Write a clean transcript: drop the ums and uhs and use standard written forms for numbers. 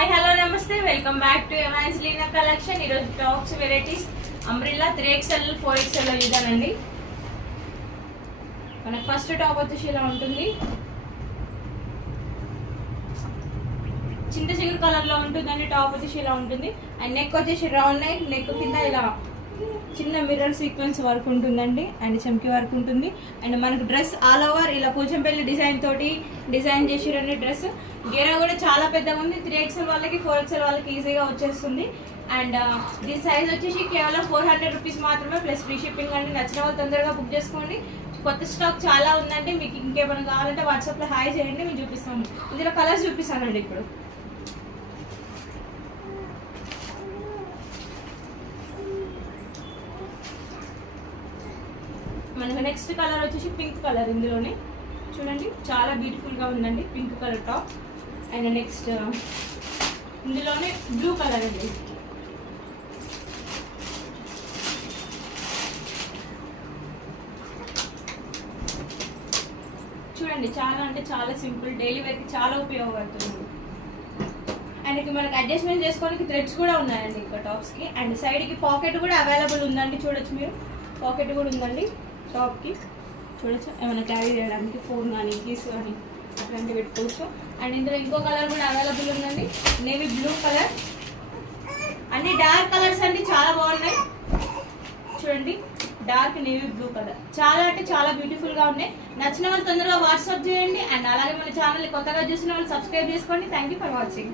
Hi hello నమస్తే welcome back to ఎవాంజెలినా collection. ఈరోజు tops varieties umbrella 3XL 4XL లో ఇదానండి. మనకు ఫస్ట్ టాప్ వచ్చేసి ఇలా ఉంటుంది, చింత చిగురు కలర్ లో ఉంటుందండి. టాప్ వచ్చేసి ఇలా ఉంటుంది అండ్ నెక్ వచ్చేసి రౌండ్ నెక్, నెక్ కింద ఇలా చిన్న మిర్రర్ సీక్వెన్స్ వర్క్ ఉంటుందండి అండ్ చమ్కీ వర్క్ ఉంటుంది. అండ్ మనకు డ్రెస్ ఆల్ ఓవర్ ఇలా పోచంపల్లి డిజైన్ తోటి డిజైన్ చేసిరండి. డ్రెస్ గేరా కూడా చాలా పెద్దగా ఉంది. 3XL వాళ్ళకి 4XL వాళ్ళకి ఈజీగా వచ్చేస్తుంది. అండ్ దీని సైజ్ వచ్చేసి కేవలం 400 రూపీస్ మాత్రమే ప్లస్ ఫ్రీ షిప్పింగ్ అండి. నచ్చిన వాళ్ళు తొందరగా బుక్ చేసుకోండి. కొత్త స్టాక్ చాలా ఉందండి. మీకు ఇంకేమైనా కావాలంటే వాట్సాప్లో హాయ్ చేయండి, మేము చూపిస్తాము. ఇందులో కలర్స్ చూపిస్తానండి. ఇప్పుడు మనకు నెక్స్ట్ కలర్ వచ్చేసి పింక్ కలర్. ఇందులోనే చూడండి చాలా బ్యూటిఫుల్గా ఉందండి pink colour top. And next ఇందులోనే బ్లూ కలర్ అండి. చూడండి చాలా అంటే చాలా సింపుల్, డైలీ వేర్కి చాలా ఉపయోగపడుతుంది. అండ్ ఇక్కడ మనకి అడ్జస్ట్మెంట్ చేసుకోవడానికి థ్రెడ్స్ కూడా ఉన్నాయండి ఇక్కడ టాప్స్కి. అండ్ సైడ్కి పాకెట్ కూడా అవైలబుల్ ఉందండి. చూడొచ్చు మీరు, పాకెట్ కూడా ఉందండి టాప్కి. చూడొచ్చు, ఏమైనా క్యారీ చేయడానికి ఫోన్ కానీ కీస్ కానీ అట్లాంటివి పెట్టుకోవచ్చు. అండ్ ఇందులో ఇంకో కలర్ కూడా అవైలబుల్ ఉందండి, నేవీ బ్లూ కలర్. అన్ని డార్క్ కలర్స్ అండి, చాలా బాగున్నాయి. చూడండి డార్క్ నేవీ బ్లూ కలర్, చాలా అంటే చాలా బ్యూటిఫుల్గా ఉన్నాయి. నచ్చిన వాళ్ళు తొందరగా వాట్సాప్ చేయండి. అండ్ అలాగే మన ఛానల్ కొత్తగా చూసిన వాళ్ళు సబ్స్క్రైబ్ చేసుకోండి. Thank you for watching.